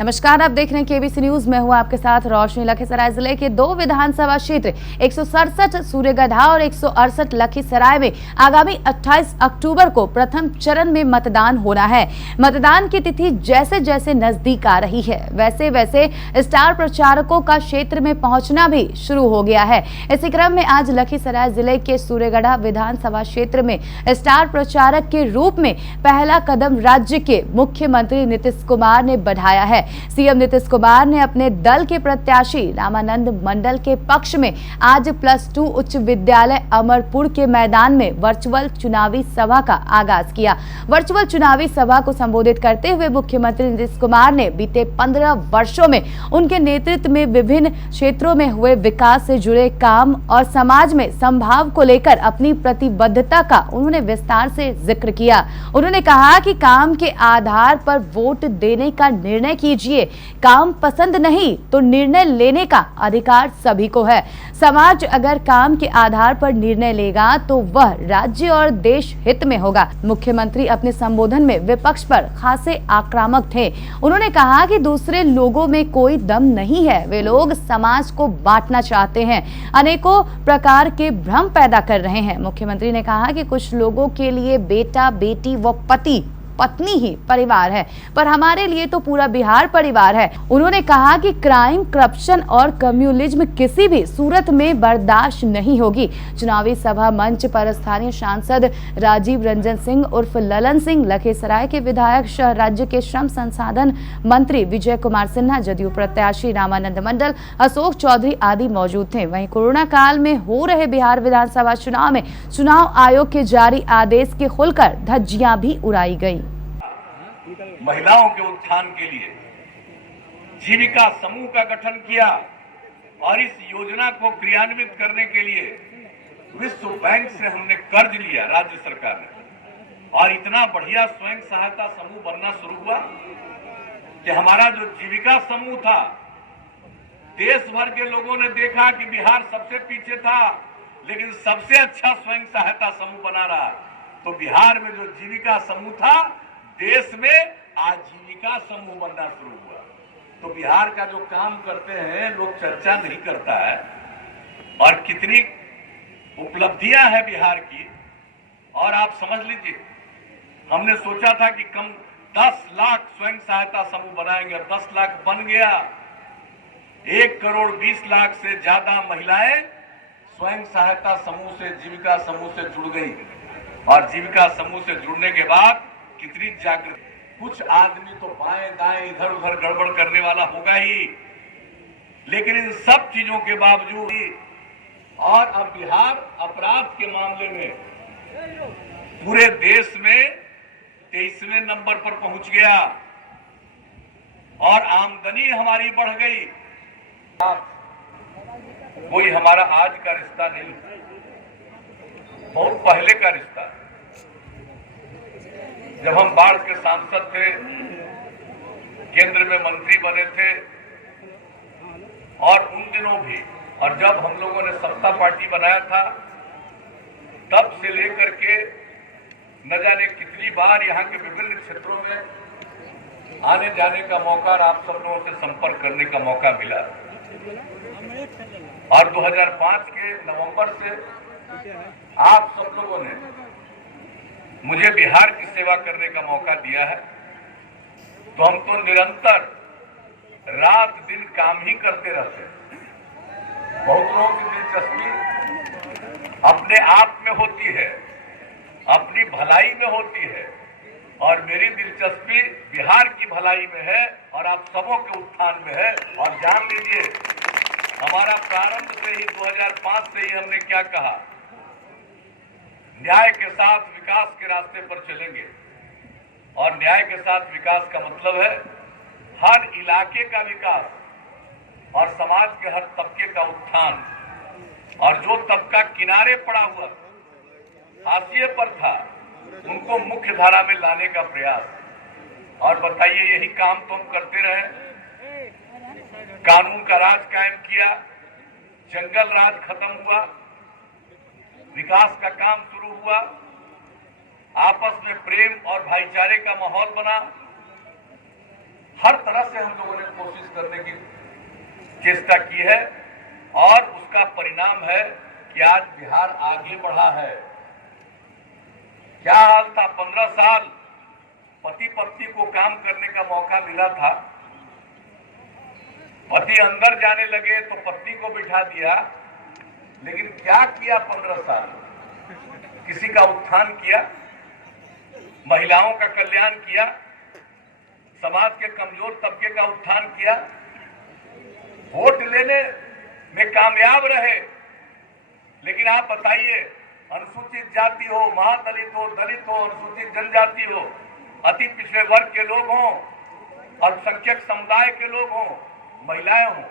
नमस्कार, आप देख रहे हैं केबीसी न्यूज। मैं हूं आपके साथ रोशनी। लखीसराय जिले के 2 विधानसभा क्षेत्र 167 सूर्यगढ़ा और 168 लखीसराय में आगामी 28 अक्टूबर को प्रथम चरण में मतदान होना है। मतदान की तिथि जैसे जैसे नजदीक आ रही है, वैसे वैसे स्टार प्रचारकों का क्षेत्र में पहुंचना भी शुरू हो गया है। इसी क्रम में आज लखीसराय जिले के सूर्यगढ़ा विधानसभा क्षेत्र में स्टार प्रचारक के रूप में पहला कदम राज्य के मुख्यमंत्री नीतीश कुमार ने बढ़ाया है। सीएम नीतीश कुमार ने अपने दल के प्रत्याशी रामानंद मंडल के पक्ष में आज +2 उच्च विद्यालय अमरपुर के मैदान में वर्चुअल चुनावी सभा का आगाज किया। वर्चुअल चुनावी सभा को संबोधित करते हुए मुख्यमंत्री नीतीश कुमार ने बीते 15 वर्षों में उनके नेतृत्व में विभिन्न क्षेत्रों में हुए विकास से जुड़े काम और समाज में संभाव को लेकर अपनी प्रतिबद्धता का उन्होंने विस्तार से जिक्र किया। उन्होंने कहा कि काम के आधार पर वोट देने का निर्णय कीजिए। काम पसंद नहीं तो निर्णय लेने का अधिकार सभी को है। समाज अगर काम के आधार पर निर्णय लेगा तो वह राज्य और देश हित में होगा। मुख्यमंत्री अपने संबोधन में विपक्ष पर खासे आक्रामक थे। उन्होंने कहा कि दूसरे लोगों में कोई दम नहीं है, वे लोग समाज को बांटना चाहते हैं, अनेकों प्रकार के भ्रम पैदा कर रहे हैं। मुख्यमंत्री ने कहा कि कुछ लोगों के लिए बेटा, बेटी व पति पत्नी ही परिवार है, पर हमारे लिए तो पूरा बिहार परिवार है। उन्होंने कहा कि क्राइम, करप्शन और कम्युनिज्म किसी भी सूरत में बर्दाश्त नहीं होगी। चुनावी सभा मंच पर स्थानीय सांसद राजीव रंजन सिंह उर्फ ललन सिंह, लखीसराय के विधायक सह राज्य के श्रम संसाधन मंत्री विजय कुमार सिन्हा, जदयू प्रत्याशी रामानंद मंडल, अशोक चौधरी आदि मौजूद थे। वहीं कोरोना काल में हो रहे बिहार विधानसभा चुनाव में चुनाव आयोग के जारी आदेश के खुलकर धज्जियां भी उड़ाई गई। महिलाओं के उत्थान के लिए जीविका समूह का गठन किया और इस योजना को क्रियान्वित करने के लिए विश्व बैंक से हमने कर्ज लिया राज्य सरकार ने, और इतना बढ़िया स्वयं सहायता समूह बनना शुरू हुआ कि हमारा जो जीविका समूह था, देश भर के लोगों ने देखा कि बिहार सबसे पीछे था, लेकिन सबसे अच्छा स्वयं सहायता समूह बना रहा। तो बिहार में जो जीविका समूह था, देश में आजीविका समूह बनना शुरू हुआ। तो बिहार का जो काम करते हैं लोग चर्चा नहीं करता है, और कितनी उपलब्धियां हैं बिहार की। और आप समझ लीजिए, हमने सोचा था कि कम 10 लाख स्वयं सहायता समूह बनाएंगे, और 10 लाख बन गया। 1 करोड़ 20 लाख से ज्यादा महिलाएं स्वयं सहायता समूह से, जीविका समूह से जुड़ गई। और जीविका समूह से जुड़ने के बाद कितनी जागृति। कुछ आदमी तो बाएं दाएं इधर उधर गड़बड़ करने वाला होगा ही, लेकिन इन सब चीजों के बावजूद और अब बिहार अपराध के मामले में पूरे देश में 23वें नंबर पर पहुंच गया, और आमदनी हमारी बढ़ गई। कोई हमारा आज का रिश्ता नहीं, बहुत पहले का रिश्ता। जब हम बाढ़ के सांसद थे, केंद्र में मंत्री बने थे, और उन दिनों भी, और जब हम लोगों ने सत्ता पार्टी बनाया था, तब से लेकर के न जाने कितनी बार यहाँ के विभिन्न क्षेत्रों में आने जाने का मौका और आप सब लोगों से संपर्क करने का मौका मिला। और 2005 के नवंबर से आप सब लोगों ने मुझे बिहार की सेवा करने का मौका दिया है। तो हम तो निरंतर रात दिन काम ही करते रहते हैं। बहुत लोगों की दिलचस्पी अपने आप में होती है, अपनी भलाई में होती है, और मेरी दिलचस्पी बिहार की भलाई में है और आप सबों के उत्थान में है। और जान लीजिए, हमारा प्रारंभ से ही 2005 से ही हमने क्या कहा, न्याय के साथ विकास के रास्ते पर चलेंगे। और न्याय के साथ विकास का मतलब है हर इलाके का विकास और समाज के हर तबके का उत्थान। और जो तबका किनारे पड़ा हुआ, हाशिए पर था, उनको मुख्य धारा में लाने का प्रयास। और बताइए, यही काम तो हम करते रहे। कानून का राज कायम किया, जंगल राज खत्म हुआ, विकास का काम शुरू हुआ, आपस में प्रेम और भाईचारे का माहौल बना। हर तरह से हम लोगों ने कोशिश करने की चेष्टा की है और उसका परिणाम है कि आज बिहार आगे बढ़ा है। क्या हाल था? 15 साल पति पत्नी को काम करने का मौका मिला था। पति अंदर जाने लगे तो पत्नी को बिठा दिया, लेकिन क्या किया 15 साल? किसी का उत्थान किया, महिलाओं का कल्याण किया, समाज के कमजोर तबके का उत्थान किया, वोट लेने में कामयाब रहे। लेकिन आप बताइए, अनुसूचित जाति हो, महादलित हो, दलित हो, अनुसूचित जनजाति हो, अति पिछड़े वर्ग के लोग हों, अल्पसंख्यक समुदाय के लोग हों, महिलाएं हों,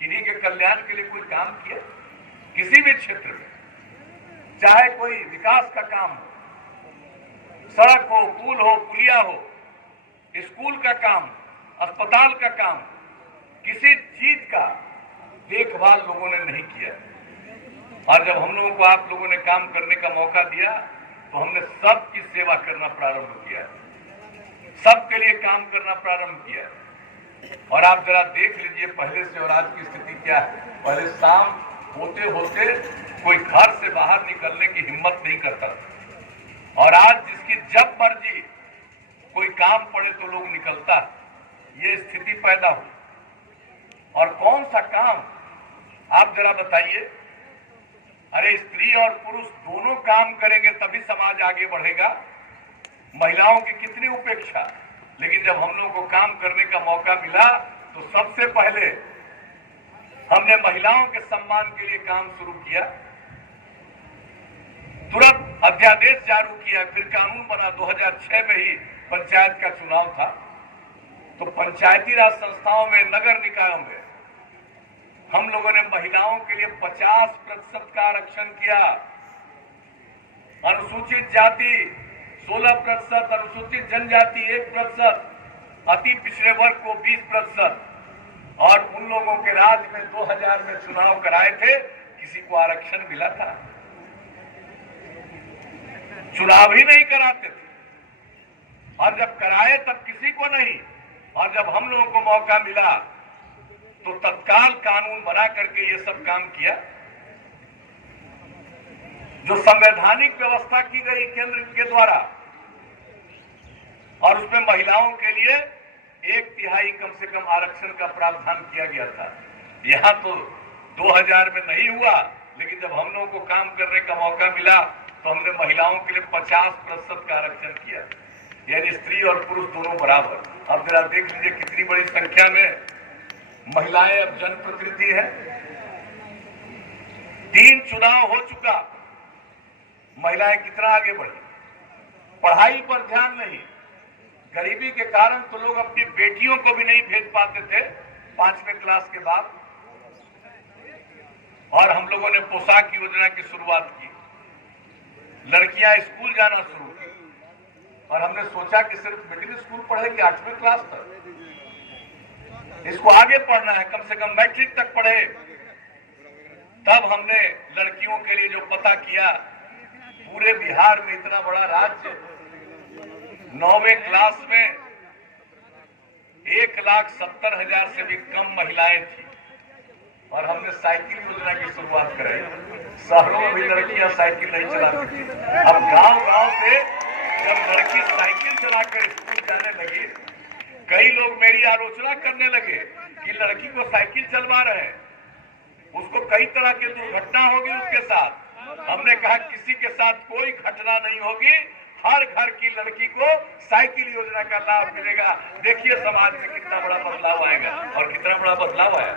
किन्हीं के कल्याण के लिए कोई काम किया? किसी भी क्षेत्र में, चाहे कोई विकास का काम हो, सड़क हो, पुल हो, पुलिया हो, स्कूल का काम, अस्पताल का काम, किसी चीज का देखभाल लोगों ने नहीं किया। और जब हम लोगों को आप लोगों ने काम करने का मौका दिया तो हमने सबकी सेवा करना प्रारंभ किया, सबके लिए काम करना प्रारंभ किया। और आप जरा देख लीजिए पहले से और आज की स्थिति क्या है। पहले शाम होते होते कोई घर से बाहर निकलने की हिम्मत नहीं करता था, और आज जिसकी जब मर्जी कोई काम पड़े तो लोग निकलता। ये स्थिति पैदा हुई। और कौन सा काम, आप जरा बताइए। अरे स्त्री और पुरुष दोनों काम करेंगे तभी समाज आगे बढ़ेगा। महिलाओं की कितनी उपेक्षा, लेकिन जब हम लोगों को काम करने का मौका मिला तो सबसे पहले हमने महिलाओं के सम्मान के लिए काम शुरू किया। तुरंत अध्यादेश जारी किया, फिर कानून बना। 2006 में ही पंचायत का चुनाव था, तो पंचायती राज संस्थाओं में, नगर निकायों में हम लोगों ने महिलाओं के लिए 50% का आरक्षण किया। अनुसूचित जाति 16%, अनुसूचित जनजाति 1%, अति पिछड़े वर्ग को 20%, और उन लोगों के राज्य में 2000 में चुनाव कराए थे, किसी को आरक्षण मिला था? चुनाव ही नहीं कराते थे, और जब कराए तब किसी को नहीं। और जब हम लोगों को मौका मिला तो तत्काल कानून बना करके ये सब काम किया। जो संवैधानिक व्यवस्था की गई केंद्र के द्वारा, और उसमें महिलाओं के लिए 1/3 कम से कम आरक्षण का प्रावधान किया गया था। यहां तो 2000 में नहीं हुआ, लेकिन जब हम लोगों को काम करने का मौका मिला तो हमने महिलाओं के लिए 50% का आरक्षण किया, यानी स्त्री और पुरुष दोनों बराबर। अब जरा देख लीजिए कितनी बड़ी संख्या में महिलाएं अब जनप्रतिनिधि है। 3 चुनाव हो चुका, महिलाएं कितना आगे बढ़ी। पढ़ाई पर ध्यान नहीं, गरीबी के कारण तो लोग अपनी बेटियों को भी नहीं भेज पाते थे 5वीं क्लास के बाद, और हम लोगों ने पोशाक योजना की शुरुआत की। लड़कियां स्कूल जाना शुरू की, और हमने सोचा कि सिर्फ मिडिल स्कूल पढ़ेगी 8वीं क्लास तक, इसको आगे पढ़ना है, कम से कम मैट्रिक तक पढ़े। तब हमने लड़कियों के लिए जो पता किया, पूरे बिहार में इतना बड़ा राज्य, 9वीं क्लास में 1,70,000 से भी कम महिलाएं थी, और हमने साइकिल योजना की शुरुआत कराई। शहरों में भी लड़कियां साइकिल नहीं चलाती थी। अब गांव-गांव से जब लड़की साइकिल चलाकर स्कूल जाने लगी, कई लोग मेरी आलोचना करने लगे कि लड़की को साइकिल चलवा रहे हैं, उसको कई तरह की दुर्घटना होगी उसके साथ। हमने कहा किसी के साथ कोई घटना नहीं होगी, हर घर की लड़की को साइकिल योजना का लाभ मिलेगा। देखिए समाज में कितना बड़ा बदलाव आएगा, और कितना बड़ा बदलाव आया।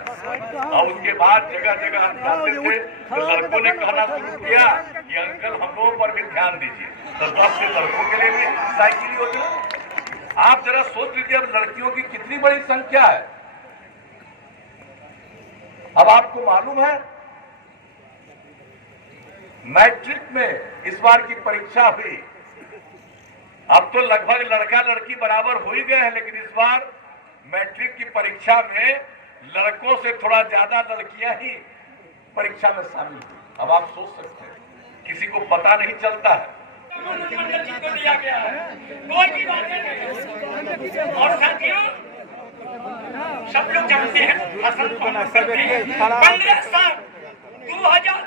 और उसके बाद जगह जगह हम जाते थे तो लड़कों ने कहना शुरू किया कि अंकल हम लोगों पर भी ध्यान दीजिए, तो तब से लड़कों के लिए भी साइकिल योजना। आप जरा सोच लीजिए अब लड़कियों की कितनी बड़ी संख्या है। अब आपको मालूम है, मैट्रिक में इस बार की परीक्षा हुई, अब तो लगभग लड़का लड़की बराबर हो ही गए हैं, लेकिन इस बार मैट्रिक की परीक्षा में लड़कों से थोड़ा ज्यादा लड़कियां ही परीक्षा में शामिल हुई। अब आप सोच सकते हैं, किसी को पता नहीं चलता है। और साथियों, सब लोग जानते हैं, 15 साल 2000